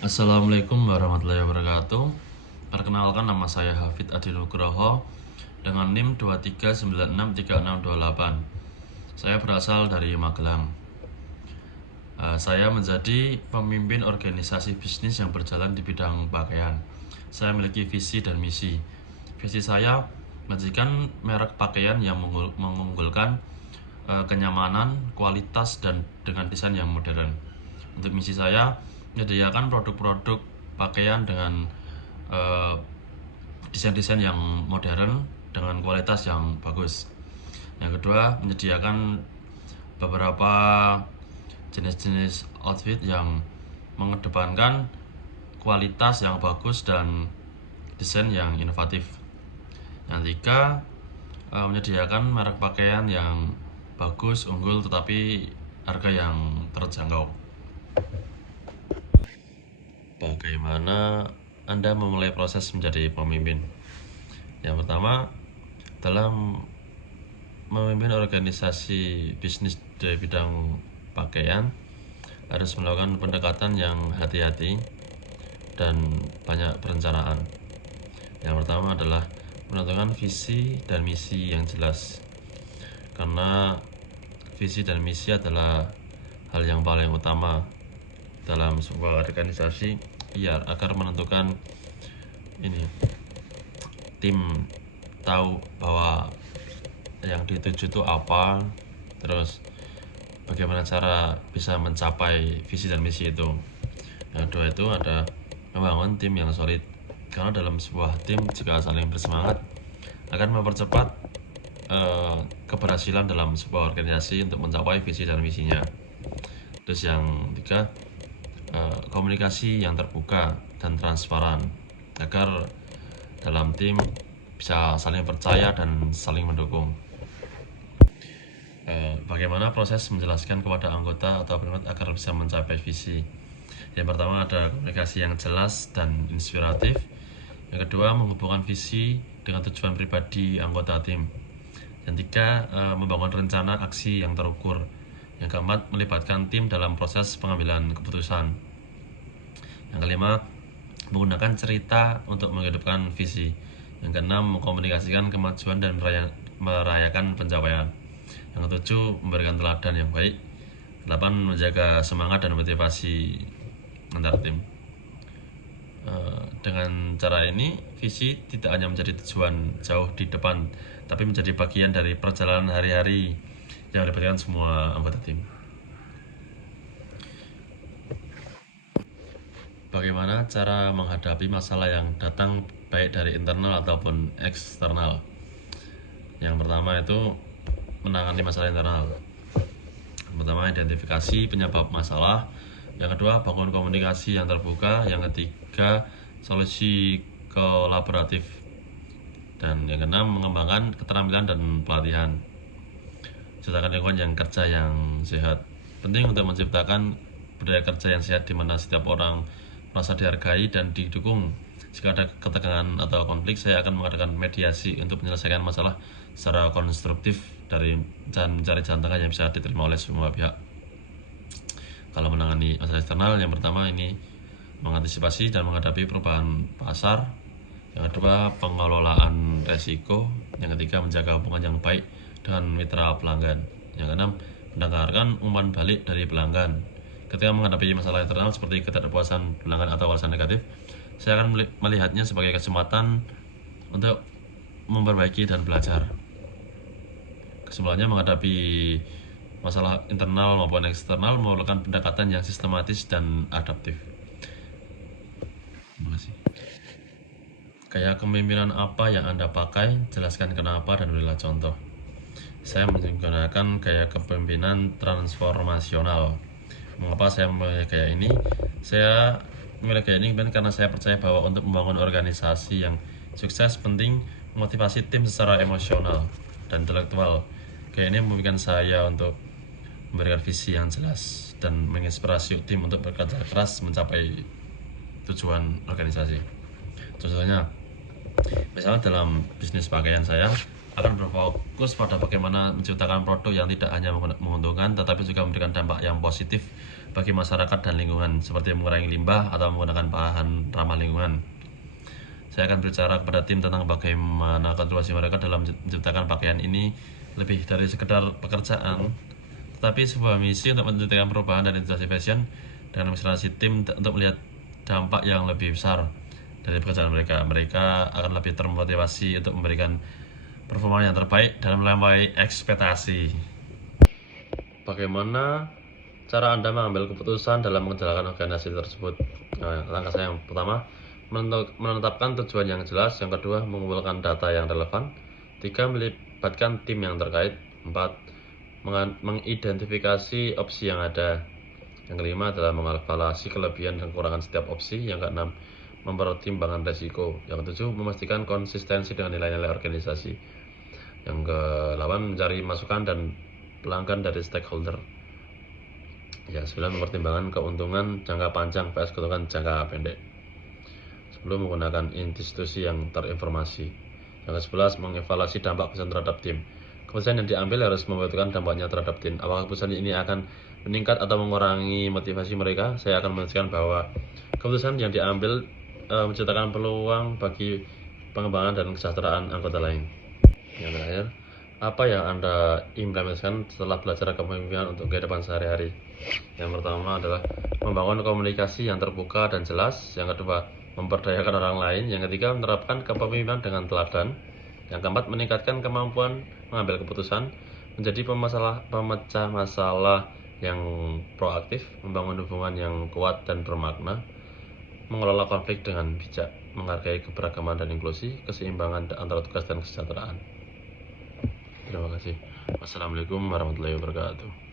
Assalamualaikum warahmatullahi wabarakatuh. Perkenalkan, nama saya Hafid Adi Nugroho dengan NIM 23963628. Saya berasal dari Magelang. Saya menjadi pemimpin organisasi bisnis yang berjalan di bidang pakaian. Saya memiliki visi dan misi. Visi saya menjadikan merek pakaian yang mengunggulkan kenyamanan, kualitas, dan dengan desain yang modern. Untuk misi saya, menyediakan produk-produk pakaian dengan desain-desain yang modern dengan kualitas yang bagus. Yang kedua, menyediakan beberapa jenis-jenis outfit yang mengedepankan kualitas yang bagus dan desain yang inovatif. Yang ketiga, menyediakan merek pakaian yang bagus, unggul, tetapi harga yang terjangkau. Bagaimana Anda memulai proses menjadi pemimpin? Yang pertama, dalam memimpin organisasi bisnis dari bidang pakaian, harus melakukan pendekatan yang hati-hati dan banyak perencanaan. Yang pertama adalah menentukan visi dan misi yang jelas, karena visi dan misi adalah hal yang paling utama dalam sebuah organisasi agar menentukan tim tahu bahwa yang dituju itu apa, terus bagaimana cara bisa mencapai visi dan misi itu. Yang kedua itu ada membangun tim yang solid, karena dalam sebuah tim jika saling bersemangat akan mempercepat keberhasilan dalam sebuah organisasi untuk mencapai visi dan misinya. Terus yang ketiga, komunikasi yang terbuka dan transparan agar dalam tim bisa saling percaya dan saling mendukung. Bagaimana proses menjelaskan kepada anggota atau penikmat agar bisa mencapai visi? Yang pertama ada komunikasi yang jelas dan inspiratif. Yang kedua, menghubungkan visi dengan tujuan pribadi anggota tim. Yang ketiga, membangun rencana aksi yang terukur. Yang keempat, melibatkan tim dalam proses pengambilan keputusan. Yang kelima, menggunakan cerita untuk menghidupkan visi. Yang keenam, mengkomunikasikan kemajuan dan merayakan pencapaian. Yang ketujuh, memberikan teladan yang baik. 8, menjaga semangat dan motivasi antar tim. Dengan cara ini, visi tidak hanya menjadi tujuan jauh di depan, tapi menjadi bagian dari perjalanan hari-hari yang melibatkan semua anggota tim. Bagaimana cara menghadapi masalah yang datang baik dari internal ataupun eksternal? Yang pertama itu menangani masalah internal. Yang pertama, identifikasi penyebab masalah. Yang kedua, bangun komunikasi yang terbuka. Yang ketiga, solusi kolaboratif. Dan yang keenam, mengembangkan keterampilan dan pelatihan. Ciptakan lingkungan yang kerja yang sehat. Penting untuk menciptakan budaya kerja yang sehat di mana setiap orang merasa dihargai dan didukung. Jika ada ketegangan atau konflik, saya akan mengadakan mediasi untuk menyelesaikan masalah secara konstruktif dan mencari jalan tengah yang bisa diterima oleh semua pihak. Kalau menangani masalah eksternal, yang pertama ini mengantisipasi dan menghadapi perubahan pasar. Yang kedua, pengelolaan resiko. Yang ketiga, menjaga hubungan yang baik dengan mitra pelanggan. Yang keenam, mendengarkan umpan balik dari pelanggan. Ketika menghadapi masalah internal seperti ketidakpuasan pelanggan atau alasan negatif, saya akan melihatnya sebagai kesempatan untuk memperbaiki dan belajar. Kesimpulannya, menghadapi masalah internal maupun eksternal memerlukan pendekatan yang sistematis dan adaptif. Terima kasih. Gaya kepemimpinan apa yang Anda pakai? Jelaskan kenapa dan berilah contoh. Saya menggunakan gaya kepemimpinan transformasional. Mengapa saya memilih gaya ini? Saya memilih gaya ini karena saya percaya bahwa untuk membangun organisasi yang sukses penting memotivasi tim secara emosional dan intelektual. Gaya ini memungkinkan saya untuk memberikan visi yang jelas dan menginspirasi tim untuk bekerja keras mencapai tujuan organisasi. Contohnya, misalnya dalam bisnis pakaian saya, akan berfokus pada bagaimana menciptakan produk yang tidak hanya menguntungkan tetapi juga memberikan dampak yang positif bagi masyarakat dan lingkungan, seperti mengurangi limbah atau menggunakan bahan ramah lingkungan. Saya akan berbicara kepada tim tentang bagaimana kontribusi mereka dalam menciptakan pakaian ini lebih dari sekedar pekerjaan, tetapi sebuah misi untuk menciptakan perubahan dan industri fashion dengan administrasi tim untuk melihat dampak yang lebih besar dari pekerjaan mereka. Mereka akan lebih termotivasi untuk memberikan performa yang terbaik dan melampaui ekspektasi. Bagaimana cara Anda mengambil keputusan dalam menjalankan organisasi tersebut? Nah, langkah saya yang pertama, menetapkan tujuan yang jelas. Yang kedua, mengumpulkan data yang relevan. Tiga, melibatkan tim yang terkait. Empat, mengidentifikasi opsi yang ada. Yang kelima adalah mengevaluasi kelebihan dan kekurangan setiap opsi. Yang keenam, mempertimbangkan resiko. Yang ketujuh, memastikan konsistensi dengan nilai-nilai organisasi. Yang ke-8, mencari masukan dan pelanggan dari stakeholder. Ya, 9, mempertimbangkan keuntungan jangka panjang vs keuntungan jangka pendek sebelum menggunakan institusi yang terinformasi. Yang ke-11, mengevaluasi dampak keputusan terhadap tim. Keputusan yang diambil harus membutuhkan dampaknya terhadap tim. Apakah keputusan ini akan meningkat atau mengurangi motivasi mereka? Saya akan memastikan bahwa keputusan yang diambil menciptakan peluang bagi pengembangan dan kesejahteraan anggota lain. Yang terakhir, apa yang Anda implementasikan setelah belajar kepemimpinan untuk kehidupan sehari-hari? Yang pertama adalah membangun komunikasi yang terbuka dan jelas. Yang kedua, memperdayakan orang lain. Yang ketiga, menerapkan kepemimpinan dengan teladan. Yang keempat, meningkatkan kemampuan mengambil keputusan, menjadi pemecah masalah yang proaktif, membangun hubungan yang kuat dan bermakna, mengelola konflik dengan bijak, menghargai keberagaman dan inklusi, keseimbangan antara tugas dan kesejahteraan. Terima kasih. Wassalamualaikum warahmatullahi wabarakatuh.